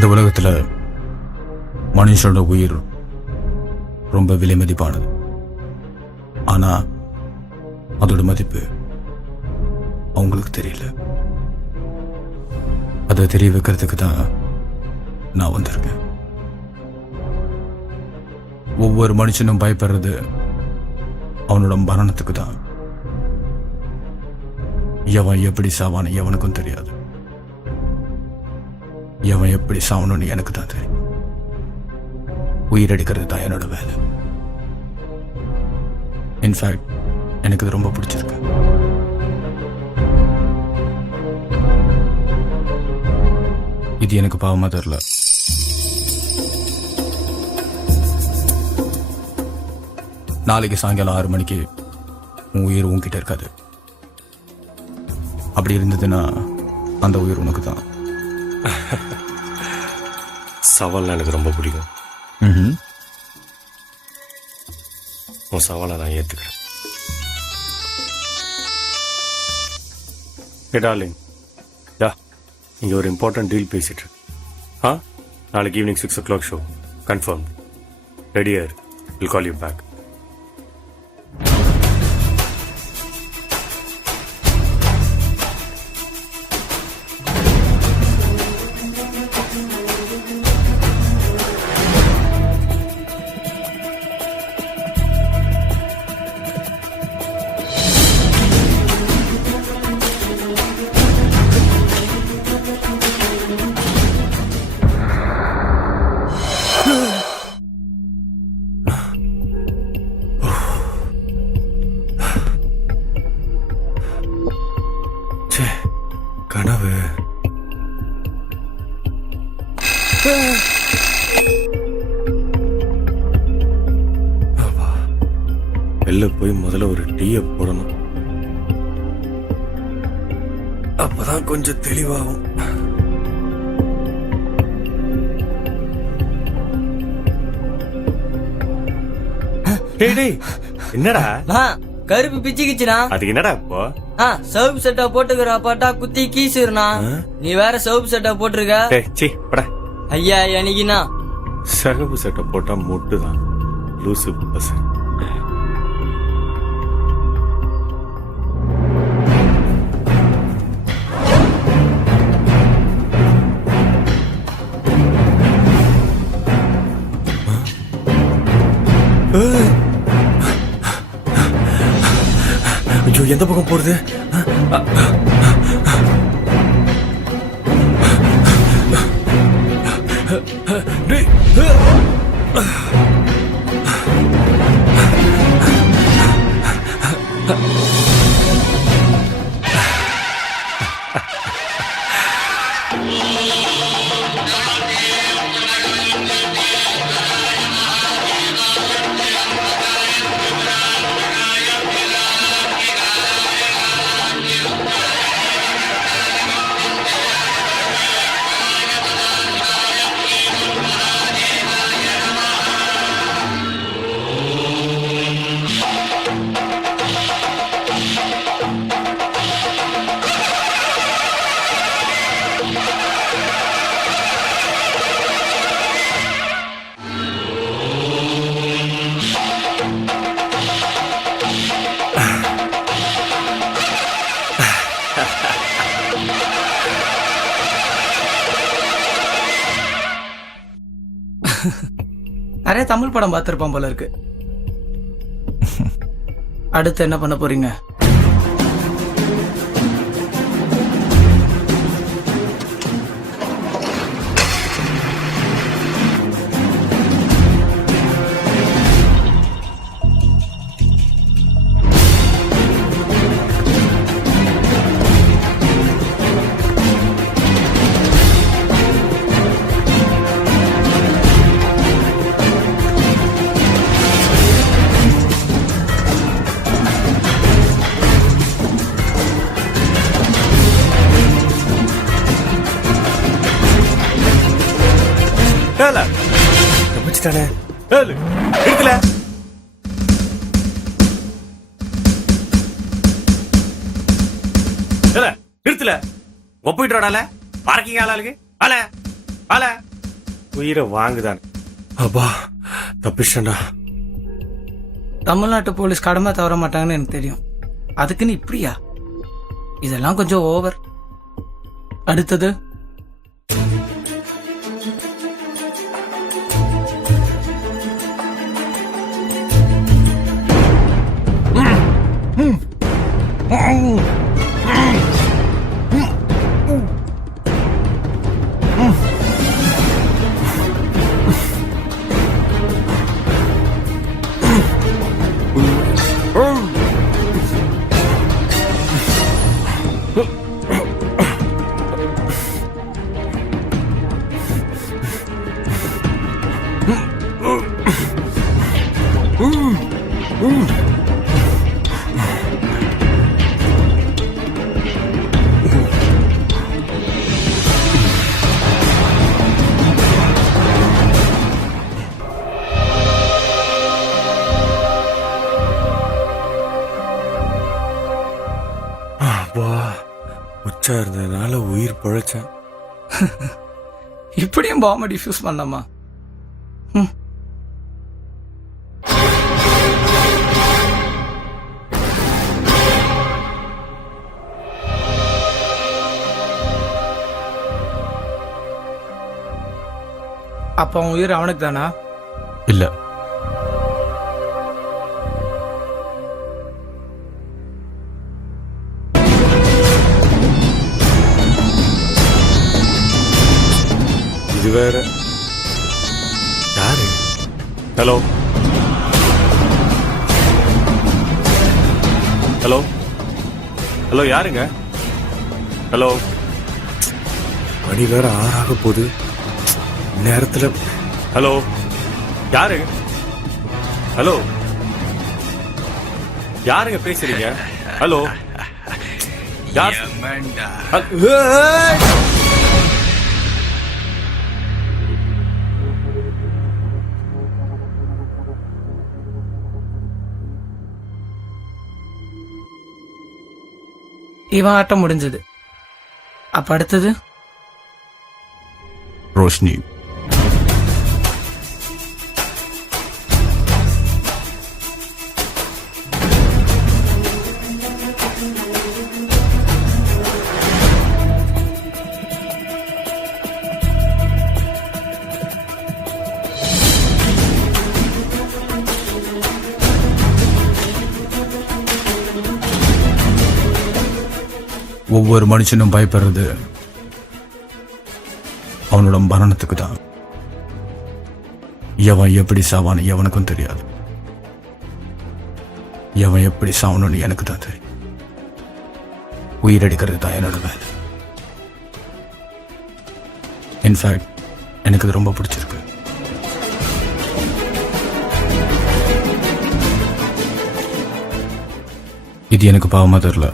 இந்த உலகத்தில் மனுஷனோட உயிர் ரொம்ப விலை மதிப்பானது. ஆனால் அதோட மதிப்பு அவங்களுக்கு தெரியல. அதை தெரிய வைக்கிறதுக்கு தான் நான் வந்திருக்கேன். ஒவ்வொரு மனுஷனும் பயப்படுறது அவனோட மரணத்துக்கு தான். எவன் எப்படி சாவான்னு எவனுக்கும் தெரியாது. எவன் எப்படி சாவணும்னு எனக்கு தான் தெரியும். உயிரெடுக்கிறது தான் என்னோட வேலை. இன்ஃபேக்ட் எனக்கு இது ரொம்ப பிடிச்சிருக்கு. இது எனக்கு பாவமா தெரியல. நாளைக்கு சாயங்காலம் 6 மணிக்கு உன் உயிர் உன்கிட்ட இருக்காது. அப்படி இருந்ததுன்னா அந்த உயிர் உனக்கு தான். சவால் எனக்கு ரொம்ப பிடிக்கும். உன் சவாலை நான் ஏற்றுக்கிறேன். டார்லிங், இங்கே ஒரு இம்பார்ட்டன்ட் டீல் பேசிட்டு இருக்கு. நாளைக்கு ஈவினிங் 6 o'clock ஷோ கன்ஃபார்ம். ரெடியர் வில் கால் யூ பேக். கனவு. வெளில போய் முதல்ல ஒரு டீயை போடணும். அப்பதான் கொஞ்சம் தெளிவாகும். என்னடா கருப்பு பிச்சுக்கிச்சுனா? அதுக்கு என்னடா இப்போ? சவுப்பு சட்டை போட்டுக்கிறா பாட்டா குத்தி கீசுறா. நீ வேற சவுப்பு சட்டை போட்டிருக்க. ஐயா எனக்குனா சகப்பு சட்டை போட்டா மொட்டுதான். லூசு பசங்க. ஐயோ, எந்த பக்கம் போறது? நிறைய தமிழ் படம் பார்த்திருப்பான் போல இருக்கு. அடுத்து என்ன பண்ண போறீங்க? நிறுத்தல ஒப்பிட்டு பார்க்கிங் ஆளாளுக்கு அல அல உயிரை வாங்குதான். அப்பா தப்பிச்சண்டா. தமிழ்நாட்டு போலீஸ் கடமை தவற மாட்டாங்கன்னு எனக்கு தெரியும். அதுக்குன்னு இப்படியா? இதெல்லாம் கொஞ்சம் ஓவர். அடுத்தது அப்பா உச்சா இருந்ததுனால உயிர் பிழைச்சேன். இப்படியும் பாம்பை டிஃப்யூஸ் பண்ணலாமா? அப்ப அவன் உயிர் அவனுக்கு தானா? இல்ல, இது வேற யாரு? ஹலோ ஹலோ ஹலோ, யாருங்க? ஹலோ, மணி வேற 6 ஆக போகுது நேரத்துல. ஹலோ, யாரு? ஹலோ, யாருங்க பேசுறீங்க? ஹலோ, யார்? ஏய்! இவன் ஆட்டம் முடிஞ்சது. அப்ப அடுத்தது ரோஷினி. ஒவ்வொரு மனுஷனும் பயப்படுறது அவனோட மரணத்துக்கு தான். எவன் எப்படி சாவான்னு எவனுக்கும் தெரியாது. எவன் எப்படி சாவணும்னு எனக்கு தான் தெரியும். உயிரெடுக்கிறது தான் என்னோட வேலை. இன்ஃபேக்ட் எனக்கு இது ரொம்ப பிடிச்சிருக்கு. இது எனக்கு பாவமா தெரியல.